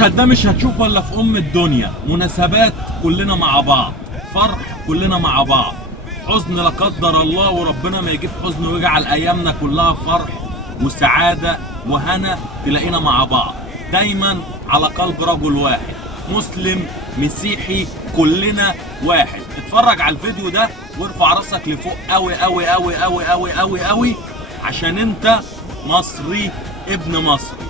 المشهد ده مش هتشوفه الا في ام الدنيا. مناسبات كلنا مع بعض، فرح كلنا مع بعض، حزن لا قدر الله وربنا ما يجيب حزن ويجعل ايامنا كلها فرح وسعاده وهنا، تلاقينا مع بعض دايما على قلب رجل واحد، مسلم مسيحي كلنا واحد. اتفرج على الفيديو ده وارفع راسك لفوق قوي قوي قوي قوي قوي قوي قوي، عشان انت مصري ابن مصري.